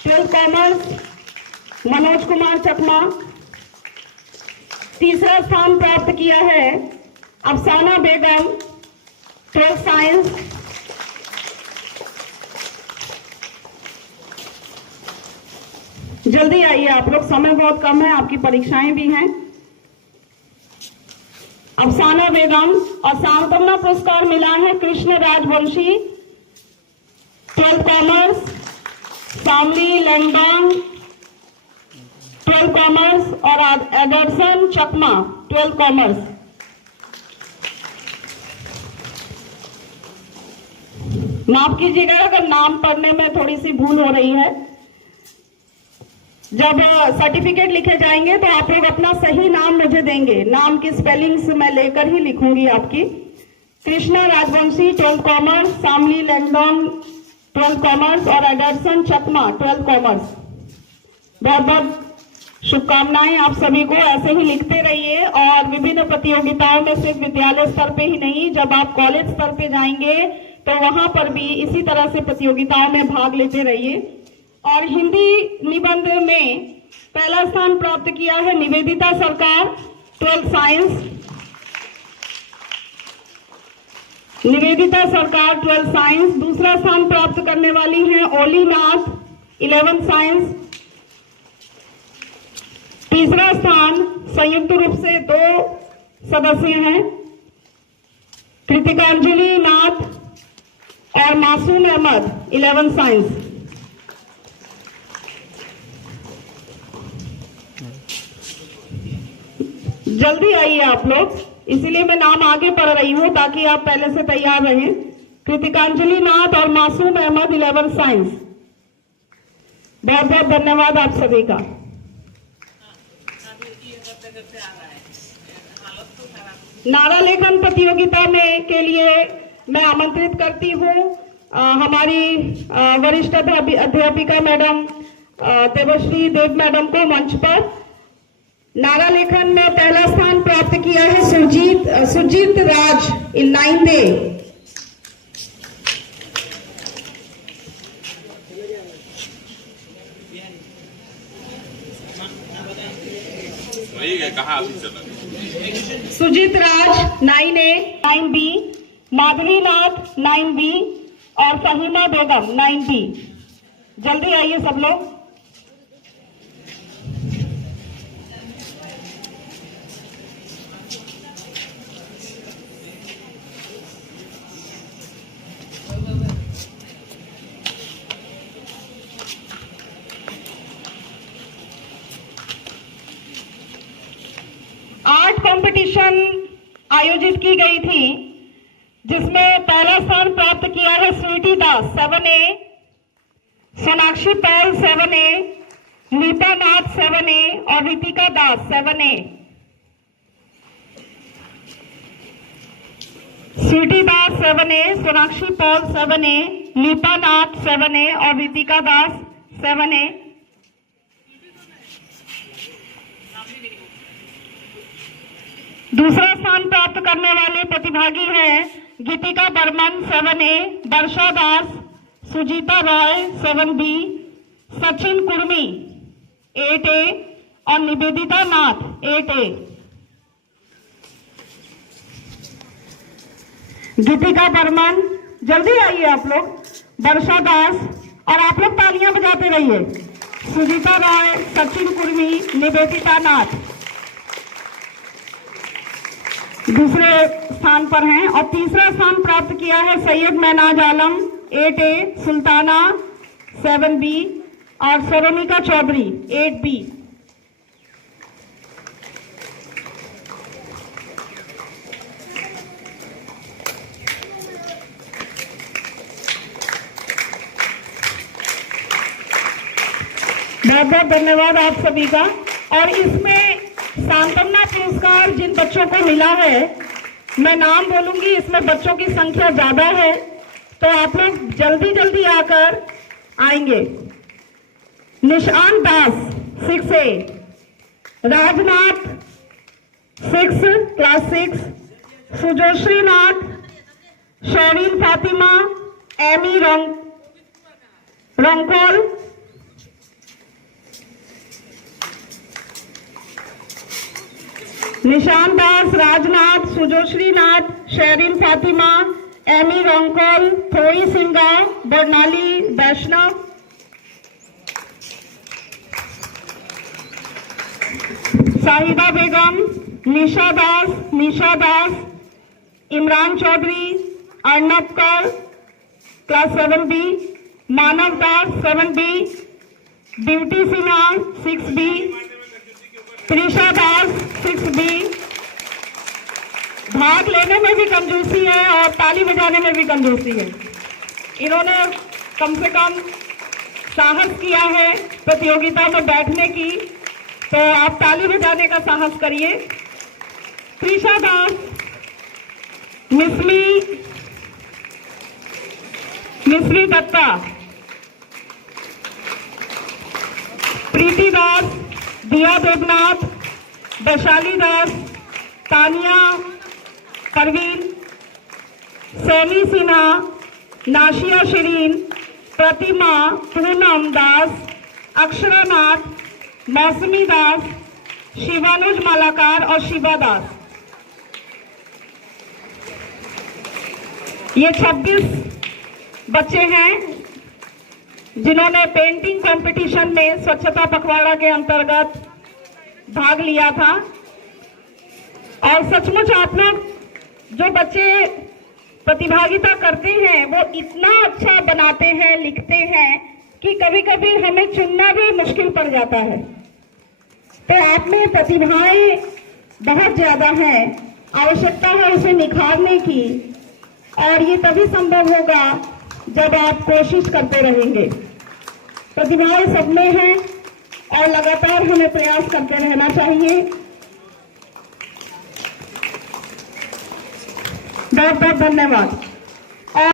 12th commerce Manoj Kumar चकमा। तीसरा स्थान प्राप्त किया है अफसाना बेगम, 12th साइंस। जल्दी आइए आप लोग, समय बहुत कम है, आपकी परीक्षाएं भी हैं। अफसाना बेगम। और सांत्वना पुरस्कार मिला है Krishna Rajvanshi, 12th commerce. Samli Langdong, 12th commerce. और एडरसन चकमा, 12th कॉमर्स। माफ कीजिएगा अगर नाम पढ़ने में थोड़ी सी भूल हो रही है। जब सर्टिफिकेट लिखे जाएंगे तो आप लोग अपना सही नाम मुझे देंगे, नाम की स्पेलिंग्स मैं लेकर ही लिखूंगी आपकी। Krishna Rajvanshi, 12th commerce. Samli Langdong, 12th commerce. और एडरसन चकमा, 12th कॉमर्स। बहुत बहुत शुभकामनाएं आप सभी को। ऐसे ही लिखते रहिए और विभिन्न प्रतियोगिताओं में सिर्फ विद्यालय स्तर पे ही नहीं, जब आप कॉलेज स्तर पे जाएंगे तो वहां पर भी इसी तरह से प्रतियोगिताओं में भाग लेते रहिए। और हिंदी निबंध में पहला स्थान प्राप्त किया है निवेदिता सरकार, 12th साइंस। निवेदिता सरकार, 12th साइंस। दूसरा स्थान प्राप्त करने वाली हैं ओली नाथ, 11th साइंस। तीसरा स्थान संयुक्त रूप से 2 सदस्य हैं, कृतिकांजलि नाथ और मासूम अहमद, 11th साइंस। जल्दी आइए आप लोग, इसीलिए मैं नाम आगे पढ़ रही हूं ताकि आप पहले से तैयार रहें। कृतिकांजलि नाथ और मासूम अहमद, 11th साइंस। बहुत बहुत धन्यवाद आप सभी का। नारा लेखन प्रतियोगिता में के लिए मैं आमंत्रित करती हूं हमारी वरिष्ठ अध्यापिका मैडम देवश्री देव मैडम को मंच पर। नारा लेखन में पहला स्थान प्राप्त किया है सुजीत राज, 9th A। Sujit Raj 9A, 9B। Madhavi Nath 9B और फहीमा बेगम 9B। जल्दी आइए सब लोग। आर्ट कंपटीशन आयोजित की गई थी जिसमें पहला स्थान प्राप्त किया है Sweety Das, 7A। Sonakshi Paul, 7A। Nita Nath, 7A। और Ritika Das, 7A। Sweety Das, 7A। Sonakshi Paul, 7A। Nita Nath, 7A। और रितिका दास, 7A। दूसरा स्थान प्राप्त करने वाले प्रतिभागी हैं गीतिका बर्मन, 7A। वर्षा दास, सुजीता रॉय, 7B। सचिन कुर्मी, 8A। और निवेदिता नाथ, 8A। गीतिका बर्मन, जल्दी आइए आप लोग। वर्षा दास, और आप लोग तालियां बजाते रहिए। सुजीता रॉय, सचिन कुर्मी, निवेदिता नाथ दूसरे स्थान पर हैं। और तीसरा स्थान प्राप्त किया है सैयद महनाज आलम, 8A। सुल्ताना, 7B। और सरोनिका चौधरी, 8B। बहुत बहुत धन्यवाद आप सभी का। और इसमें सांत्वना पुरस्कार जिन बच्चों को मिला है, मैं नाम बोलूंगी, इसमें बच्चों की संख्या ज्यादा है तो आप लोग जल्दी जल्दी आकर आएंगे। निशान दास, 6A। राजनाथ, 6, क्लास 6। सुजोश्री नाथ, शौरीन फातिमा, एमी रंगकोल, निशान दास, राजनाथ, सुजोश्री नाथ, शेरिन फातिमा, एमी रंकल, थोई सिंगा, बर्नाली वैष्णव, साहिदा बेगम, निशा दास, Imran Chowdhury, Arnab Kar class 7B, Manav Das 7B, Beauty Sinha 6B, Trisha Das 6B। भाग लेने में भी कंजूसी है और ताली बजाने में भी कंजूसी है। इन्होंने कम से कम साहस किया है प्रतियोगिता में बैठने की, तो आप ताली बजाने का साहस करिए। त्रिशा दास, मिस्री दत्ता, प्रीति दास, दिया देवनाथ, वैशाली दास, तानिया परवीन, सैनी सिन्हा, नाशिया शिरीन, प्रतिमा, पूनम दास, अक्षरा नाथ, मौसमी दास, शिवानुज मालाकार और शिवा दास। ये 26 बच्चे हैं जिन्होंने पेंटिंग कंपटीशन में स्वच्छता पखवाड़ा के अंतर्गत भाग लिया था। और सचमुच आप लोग जो बच्चे प्रतिभागिता करते हैं वो इतना अच्छा बनाते हैं, लिखते हैं कि कभी कभी हमें चुनना भी मुश्किल पड़ जाता है। तो आप में प्रतिभाएं बहुत ज्यादा हैं, आवश्यकता है उसे निखारने की, और ये तभी संभव होगा जब आप कोशिश करते रहेंगे। प्रतिभाएं सब में हैं और लगातार हमें प्रयास करते रहना चाहिए। बहुत बहुत धन्यवाद।